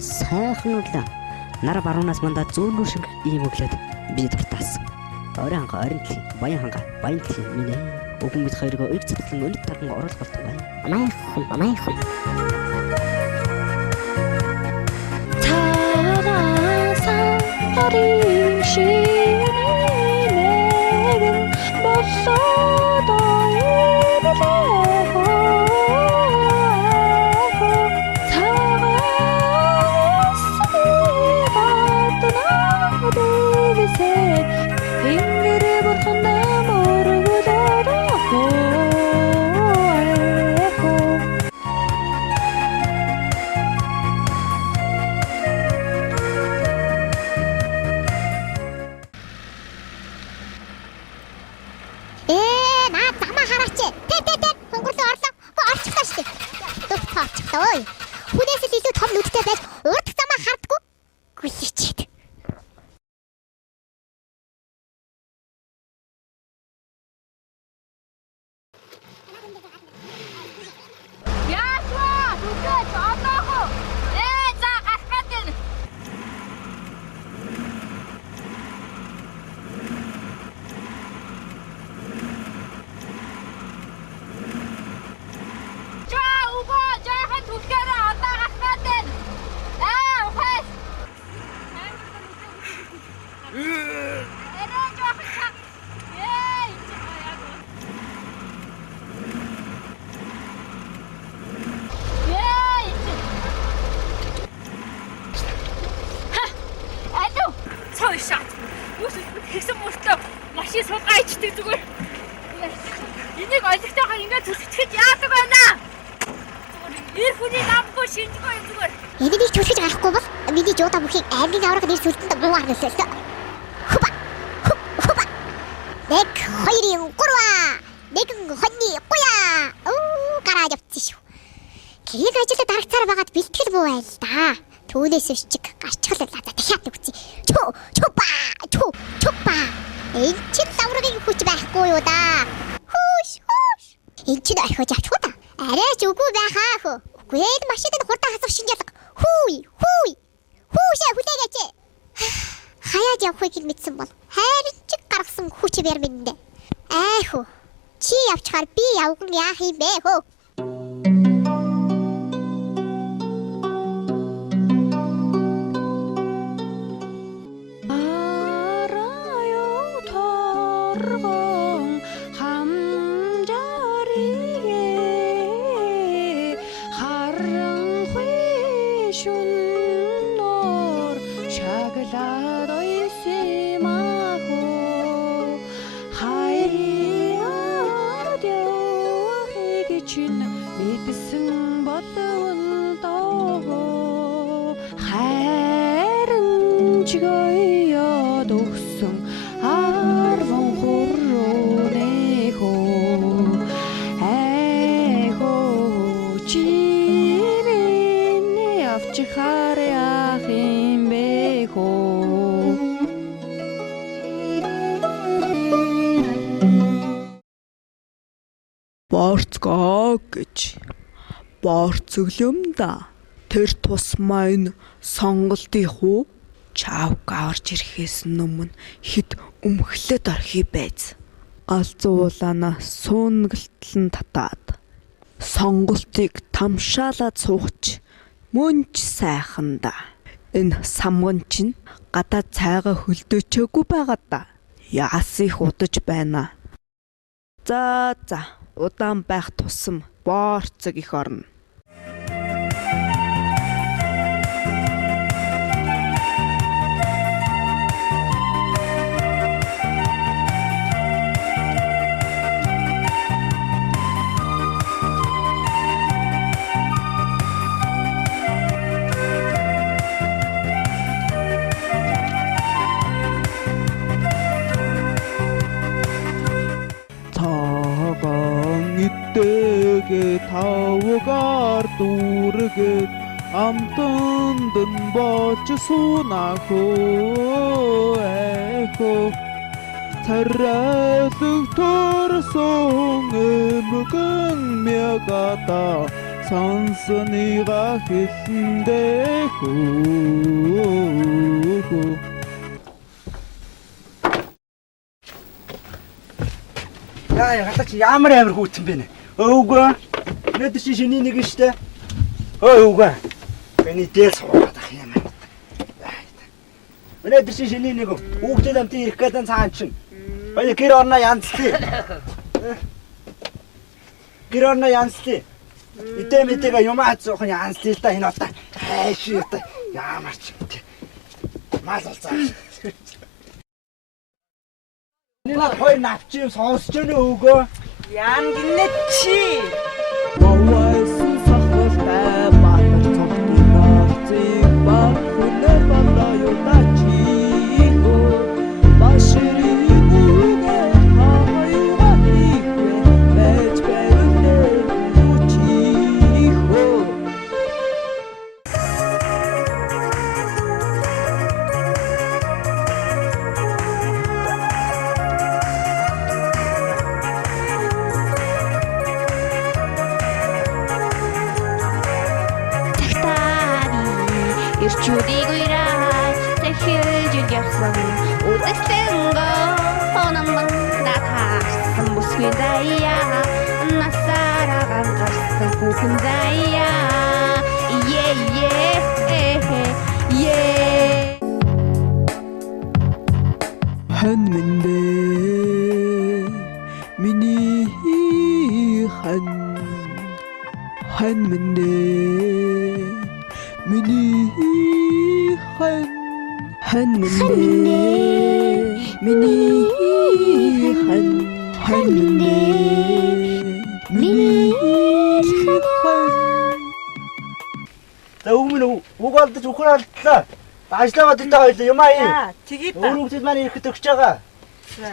Сайхан урлаа. Нар баруунаас мандаа зөөнөр шиг ийм өглөөд би дуртаас. Орон ханга, баян ханга, баян минь. Өгөн мэд хоёроо их цэцлэн өнөд тархан оруулах болтой бай. Амайхан. Цаасан харин шинэ болсоо Хүнээс л илүү том нүдтэй байж урд замаа хардггүй. Гүлчээд. Яасваа, түгэж одоохоо. За гарах гээд. Тэгсэн мөртөө машин суулгаа ичдэг зүгээр. Энийг ойлгохтойгоо ингээд түлхэж яадаг байна. Ир хүний намгүй шинжгүй зүгээр. Энийг түлхэж гарахгүй бол миний жуута бүхийг аймгийн авраг нэр сүлдэнд буугаар нөлөөлсөн. Хуба. 1 2 3 нэгэн хоньны гуя. Гараад явчихсан шүү. Кирийг ажиллаад дарагцаар байгаад бэлтгэл буу байл да. Түүнээс өчиг гарчгалаа дахиад үгцээ. Чупа. Энд чинь даврагын хүч байхгүй юу да. Хөөш. Энд чинь орхиж авчихгүй да. Арайч үгүй байхаа хөө. Үгүй ээ машиныг хурдан хасах шинжлэх. Хөөе. Хүүшээ хүлээгээч. Хаяад явахыг мэдсэн бол хайрын чиг гаргасан хүч бэр мэндэ. Айхүү. Чи явчихаар би явган яах юм бэ хөө. Борцгоо гэж борцоглом да. Тэр тусмаа энэ сонголтын хуу чав гарч ирэхээс өмнө хэд өмхлөд орхи байз. Галзуулаана суунгалтлан татаад сонголтыг тамшаалаад суугач мөнч сайхан да. Энэ самган чинь гадаад цайгаа хөлдөөчөөгүй байгаад да. Яас их удаж байна. За удаан байх тусам борцог их орно. тавгаар дүүргээд амтанд нь боч суунахөө эхөө царайлаг төрсөн эмгэн мягата сонсныга хэлэндээ хөө. Яа, гадаач ямар амир хүүтэн бэ нэ? Өвгөө. Өнөөдөр чи шиний нэг нь штэ. Өвгөө. Миний дээр суугаад ах юм аа. Өнөөдөр чи шиний нэг хүүхдүүд амтын ирэх гэдэг цаан чин. Баяр гэр орно янзлээ. Гэр орно янзлээ. Итэметэга юм аацхан янзлээ л да энэ одоо. Хайш одоо ямар ч юм те. Мал болцоо. Нина хоёр навчим сонсож өнө өгөө. Яан гинэ чи. Бавайсан сахалтай батар цогтын нагцыг баг хүнэ бала юдачи хөө. Баширын үгэ хаяга ихвэ байж байвнэ үчи хөө. Ирчүүдийг уйраад тэхэлж явсан үдэслэн гономон натаарсан бүсгүй заяа насаараа гарсан бүхэн заяа Хан мэндэ миний хан мэндэ миний хан мэндэ миний хан мэндэ миний хан. За өмнө үг алдаж өхөр алдлаа. Ажлаагаа дэндээ хоёлоо юм аа. Тэгээд Өөрөө хүмүүс маань ирэхэд өгч байгаа. За.